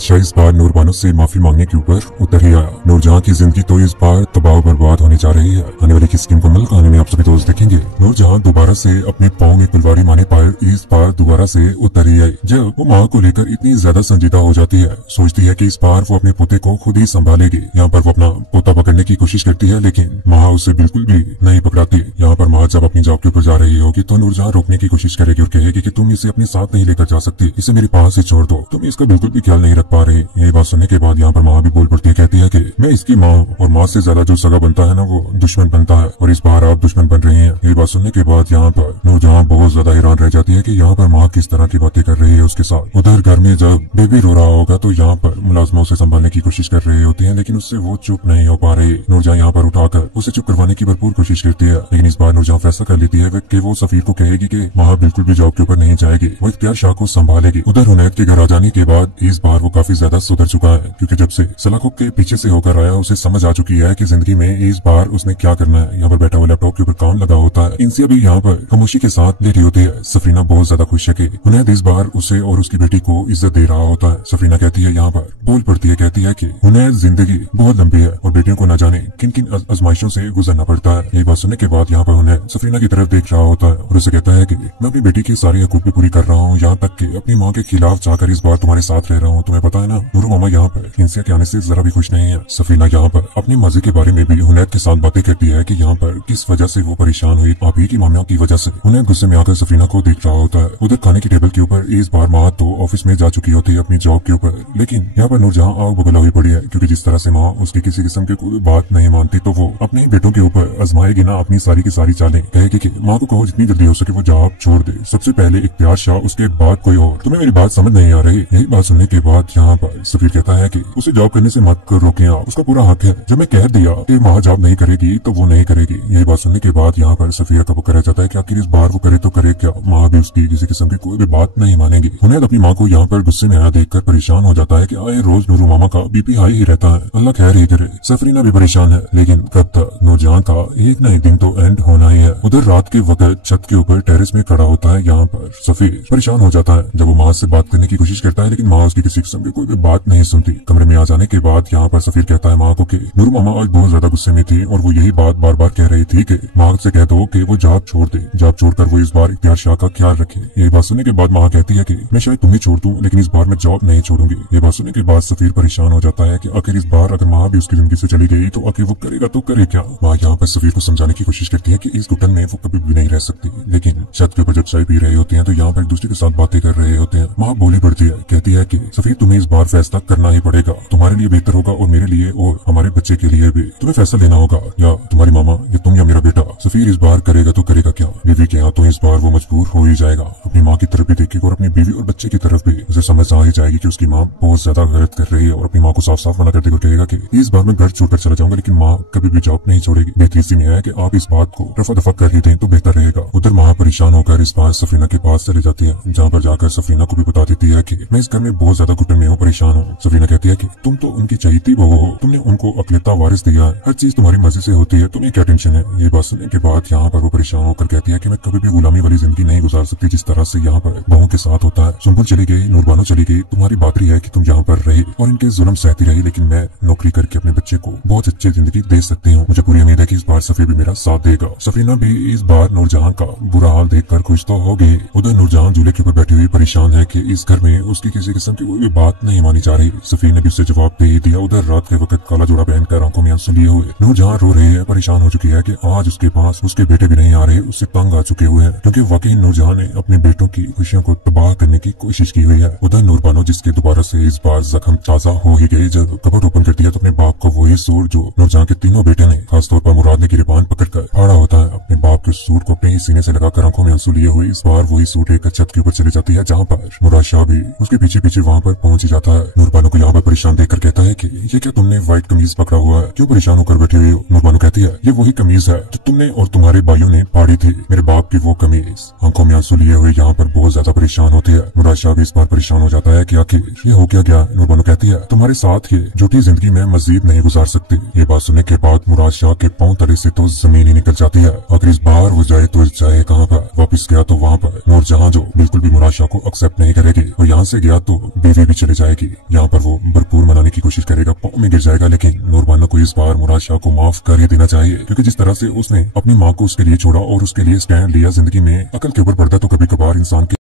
बादशाह इस बार नूरबानो से माफी मांगने के ऊपर उतर ही आया। नूरजहां की जिंदगी तो इस बार तबाह बर्बाद होने जा रही है। आने वाली किसी मुकम्मल कहानी में आप सभी दोस्त देखेंगे। नूरजहां दोबारा से अपने पाँव में कुल्हाड़ी मारने पर इस बार दोबारा से उतर ही आई। जब वो माँ को लेकर इतनी ज्यादा संजीदा हो जाती है, सोचती है कि इस बार वो अपने पोते को खुद ही संभालेगी। यहाँ पर वो अपना पोता पकड़ने की कोशिश करती है, लेकिन माँ उसे बिल्कुल भी नहीं पकड़ाती। यहाँ पर माँ जब अपनी जॉब के ऊपर जा रही होगी तो नूरजहां रोकने की कोशिश करेगी और कहेगी कि तुम इसे अपने साथ नहीं लेकर जा सकती, इसे मेरे पास से छोड़ दो, तुम इसका बिल्कुल भी ख्याल नहीं रख पा रहे। ये बात सुनने के बाद यहाँ पर माँ भी बोल पड़ती है, कहती है कि मैं इसकी माँ हूँ और माँ से ज्यादा जो सगा बनता है ना वो दुश्मन बनता है, और इस बार आप दुश्मन बन रहे हैं। ये बात सुनने के बाद यहाँ पर नूरजहां बहुत ज्यादा हैरान रह जाती है कि यहाँ पर माँ किस तरह की बातें कर रही है उसके साथ। उधर घर में जब बेबी रो रहा होगा तो यहाँ पर मुलाजमा उसे संभालने की कोशिश कर रही होती है, लेकिन उससे वो चुप नहीं हो पा रही। नूरजहां यहाँ पर उठाकर उसे चुप करवाने की भरपूर कोशिश करती है, लेकिन इस बार नूरजहां फैसला कर लेती है कि वो सफीर को कहेगी कि माँ बिल्कुल भी जॉब के ऊपर नहीं जाएगी, वो इख्तियार शाह को संभालेगी। उधर हुनैद के घर आ जाने के बाद इस बार वो काफी ज्यादा सुधर चुका है, क्योंकि जब से सलाखों के पीछे से होकर आया उसे समझ आ चुकी है कि जिंदगी में इस बार उसने क्या करना है। यहाँ पर बैठा हुआ लैपटॉप के ऊपर काम लगा होता है। इंसिया भी यहाँ पर खामोशी के साथ लेटी होती है। सफरीना बहुत ज्यादा खुश है कि हुनैद इस बार उसे और उसकी बेटी को इज्जत दे रहा होता है। सफरीना कहती है, यहाँ पर बोल पड़ती है, कहती है कि हुनैद जिंदगी बहुत लंबी है और बेटियों को न जाने किन किन आजमाइशों से गुजरना पड़ता है। यही बात सुनने के बाद यहाँ पर हुनैद सफरीना की तरफ देख रहा होता है और उसे कहता है कि मैं अपनी बेटी की सारी हकूक भी पूरी कर रहा हूँ, यहाँ तक कि अपनी माँ के खिलाफ जाकर इस बार तुम्हारे साथ रह रहा हूँ। तुम्हें पता है ना, नूरू मामा यहाँ पर इंसिया के आने से जरा भी खुश नहीं है। सफरीना यहाँ पर अपने मजे के बारे में भी हुनैद के साथ बातें करती है कि यहाँ पर किस वजह से वो परेशान हुई, आप ही की मामियों की वजह से। हुनैद गुस्से में आकर सफरीना को देख रहा होता है। उधर खाने की टेबल के ऊपर इस बार माँ तो ऑफिस में जा चुकी होती है अपनी जॉब के ऊपर, लेकिन यहाँ पर नूरजहां आग बबूला हुई पड़ी है, क्योंकि जिस तरह से माँ उसकी किसी किस्म की कोई बात नहीं मानती तो वो अपने बेटों के ऊपर आजमाएगी ना अपनी सारी की सारी चालें। कहेगी कि माँ को कहो जितनी जल्दी हो सके वो जॉब छोड़ दे, सबसे पहले इख्तियार शाह, उसके बाद कोई और। तुम्हें मेरी बात समझ नहीं आ रही। यही बात सुनने के बाद यहाँ पर सफीर कहता है कि उसे जॉब करने से मत रोकें आप, उसका पूरा हक है। जब मैं कह दिया कि माँ जॉब नहीं करेगी तो वो नहीं करेगी। यही बात सुनने के बाद यहाँ पर सफीर का बुक रह जाता है कि आखिर इस बार वो करे तो करे क्या, माँ भी उसकी किसी किस्म की कोई भी बात नहीं मानेगी। हुनैद अपनी माँ को यहाँ पर गुस्से में आया देखकर परेशान हो जाता है कि आए रोज नूरू मामा का बीपी हाई ही रहता है, अल्लाह खैर ही करे। सफरीना भी परेशान है, लेकिन कब तक, नूरजहां का एक न एक दिन तो एंड होना ही है। उधर रात के वक्त छत के ऊपर टेरेस में खड़ा होता है यहाँ पर सफीर। परेशान हो जाता है जब वो माँ से बात करने की कोशिश करता है, लेकिन माँ उसकी किसी किस्म की कोई भी बात नहीं सुनती। कमरे में आ जाने के बाद यहाँ पर सफीर कहता है माँ को कि नूरू मामा आज बहुत ज्यादा गुस्से में थी और वो यही बात बार बार कह रही थी कि माँ से कह दो कि वो जॉब छोड़ दे, जॉब छोड़कर वो इस बार इख्तियार शाह का ख्याल रखे। यही बात सुनने के बाद माँ कहती है कि मैं शायद तुम्हें छोड़ दूं, लेकिन इस बार मैं जॉब नहीं छोड़ूंगी। ये बात सुनने के बाद सफीर परेशान हो जाता है कि आखिर इस बार अगर माँ भी उसकी जिंदगी से चली गई तो आखिर वो करेगा तो करे क्या। माँ यहाँ पर सफीर को समझाने की कोशिश करती है कि इस घुटन में वो कभी भी नहीं रह सकती, लेकिन छत के ऊपर जब चाय पी रहे होते हैं तो यहाँ पर एक दूसरे के साथ बातें कर रहे होते हैं। माँ बोली पड़ती है, कहती है कि सफीर तुम्हें इस बार फैसला करना ही पड़ेगा, तुम्हारे लिए बेहतर होगा और मेरे लिए और हमारे बच्चे के लिए भी। तुम्हें फैसला लेना होगा, या तुम्हारी मामा, या तुम, या मेरा बेटा। सफीर इस बार करेगा तो करेगा क्या। बीवी के यहाँ तो इस बार वो मजबूर हो ही जाएगा। अपनी माँ की तरफ भी देखेगा और अपनी बीवी और बच्चे की तरफ भी। उसे समझ आ ही जाएगी कि उसकी माँ बहुत ज्यादा गलत कर रही है, और अपनी माँ को साफ साफ मना करते हुए कहेगा कि इस बार मैं घर छोड़कर चला जाऊंगा, लेकिन माँ कभी भी जॉब नहीं छोड़ेगी। बेहतरी इसी में है कि आप इस बात को रफा दफा कर ही दें तो बेहतर रहेगा। उधर माँ परेशान होकर इस बार सफरीना के पास चली जाती है, जहाँ पर जाकर सफरीना को भी बता देती है कि मैं इस घर में बहुत ज्यादा घुटन में हूँ, परेशान हूँ। सफरीना कहती है कि तुम तो उनकी चहीती बहू हो, तुमने उनको अकलता वारिस दिया है, हर चीज तुम्हारी मर्जी से होती है, तुम्हें क्या टेंशन है। ये बात सुनने के बाद यहाँ पर वो परेशान होकर कहती है कि मैं कभी भी गुलामी वाली जिंदगी नहीं गुजार सकती जिस तरह से यहाँ पर बहू के साथ होता है। सुंबुल चली गई, नूरबानो चली गई, तुम्हारी बात है कि तुम यहाँ पर रही और इनके जुल्म सहती रही, लेकिन मैं नौकरी करके अपने बच्चे को बहुत अच्छी जिंदगी दे सकती हूँ। मुझे पूरी उम्मीद है कि इस बार सफीर भी मेरा साथ देगा। सफरीना भी इस बार नूरजहां का बुरा हाल देखकर खुश तो हो गई। उधर नूरजहां झूले के ऊपर बैठी हुई परेशान है कि इस घर में उसकी किसी किस्म की कोई भी बात नहीं मानी जा रही। सफीर ने भी उससे जवाब दे ही दिया। उधर रात के वक्त काला जोड़ा पहनकर आंखों में आंसू लिए हुए नूरजहां रो रही है, परेशान हो चुकी है कि आज उसके पास उसके बेटे भी नहीं आ रहे, उससे तंग आ चुके हुए हैं, क्योंकि वाकई नूरजहां ने अपने बेटों की खुशियों को तबाह करने की कोशिश की हुई है। उधर नूरबानो जिसके दोबारा से इस बार जख्म ताजा हो ही गई, जब कबर्ड ओपन करती है तो अपने बाप को वही सूट जो नूरजहां के तीनों बेटे ने खासतौर पर मुराद ने गिरबान पकड़कर फाड़ा होता है, अपने बाप के सूट को अपने ही सीने से लगाकर आंखों में आंसू लिए हुए इस बार वही सूट एक छत के ऊपर चली जाती है, जहाँ पर मुराद शाह भी उसके पीछे पीछे वहाँ पर पहुंच ही जाता है। नूरबानो को यहाँ पर परेशान देखकर कहता है कि ये क्या तुमने व्हाइट कमीज पकड़ा हुआ है, क्यों परेशान होकर बैठी हुई हो। नूरबानो कहती है, ये वही कमीज है जो तुमने और तुम्हारे भाइयों ने फाड़ी थी, मेरे बाप की वो कमीज। आंखों में आंसू लिए हुए यहाँ पर बहुत ज्यादा परेशान होती है। मुराद शाह भी इस बार परेशान हो जाता है कि आखिर ये हो क्या गया। नूरबानो कहती है, तुम्हारे साथ ये झूठी जिंदगी में मजीद नहीं गुजार सकती। ये बात सुनने के बाद मुराद शाह के पांव तले से तो जमीन ही निकल जाती है। अगर इस बार वो जाए तो जाए कहाँ पर, वापिस गया तो वहाँ पर नूरजहां जो बिल्कुल भी मुराद शाह को एक्सेप्ट नहीं करेगी, और यहाँ से गया तो बीवी भी चले चले जाएगी। यहाँ पर वो भरपूर मनाने की कोशिश करेगा, पाँव में गिर जाएगा, लेकिन नूरबानो को इस बार मुराद शाह को माफ कर ही देना चाहिए, क्योंकि जिस तरह से उसने अपनी माँ को उसके लिए छोड़ा और उसके लिए स्टैंड लिया जिंदगी में, अकल के ऊपर पर्दा तो कभी कभार इंसान के